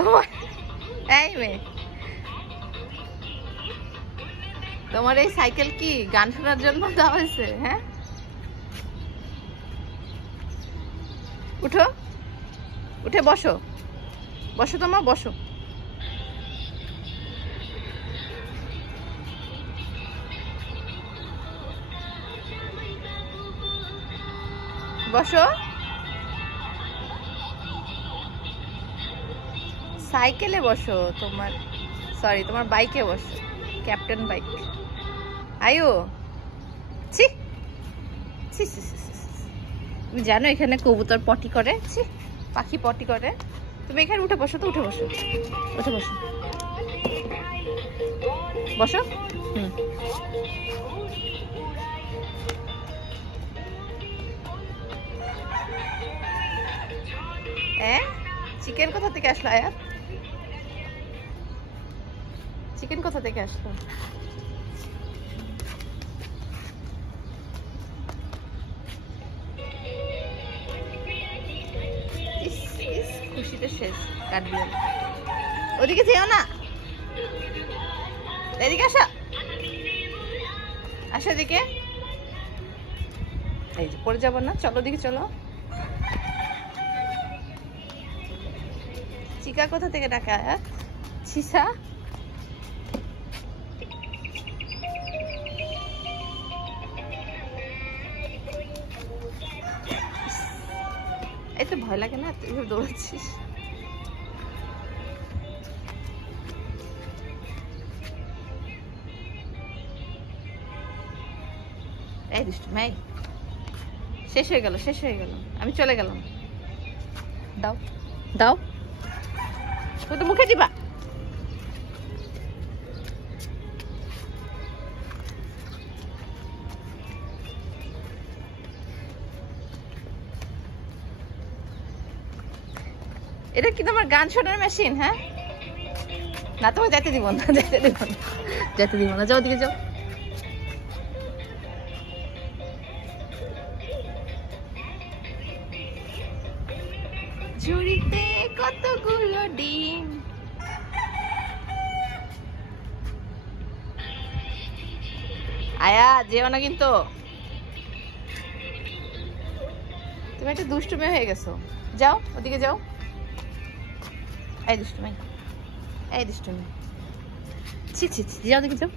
তোমার এই মেয়ে, তোমার এই সাইকেল কি গান শোনার জন্য দেওয়া হয়েছে? হ্যাঁ, উঠো, উঠে বসো, বসো তোমা, বসো। বসো, সাইকেলে বসো, তোমার সরি তোমার বাইকে বসো, ক্যাপ্টেন বাইক। আয়ু, ছি ছি ছি ছি ছি। তুমি জানো এখানে কবুতর পটি করে? ছি, পাখি পটি করে। তুমি এখানে উঠে বসো তো, উঠে বসো, উঠে বসো, বসো। হুম, চিকেন কোথা থেকে আসলো আয়াত? চিকেন কোথা থেকে আসলো? খুশিতে শেষ, কাটবি। ওদিকে যেও না, এদিকে আসো, আসো এদিকে। এই যে পড়ে যাবো না, চলো ওদিকে চলো। চিকা কোথা থেকে ডাকা আয়াত? ছিসা, এই তো ভয় লাগে না তুই দৌড়াচ্ছিস? এই দুষ্টু মেয়ে, শেষ হয়ে গেল, শেষ হয়ে গেল, আমি চলে গেলাম। দাও দাও, তুই তো মুখে দিবা। এটা কি তোমার গান শোনার মেশিন? হ্যাঁ না, তোমার যেতে দিব না, যেতে দিব না, যেতে দিব না, যাও দিকে যাও। ঝুড়িতে কতগুলো ডিম। আয়া যেও না কিন্তু, তুমি একটা দুষ্টু মেয়ে হয়ে গেছো। যাও ওদিকে যাও। এই দুষ্টু মেয়ে, এই দুষ্টু মেয়ে, ছি ছি ছি, যাও ওদিকে যাও।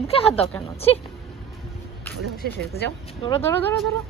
মুখে হাত দাও কেন? ছি, শেষ হয়ে গেছে, যাও, দৌড়ো দৌড়ো দৌড়ো দৌড়ো।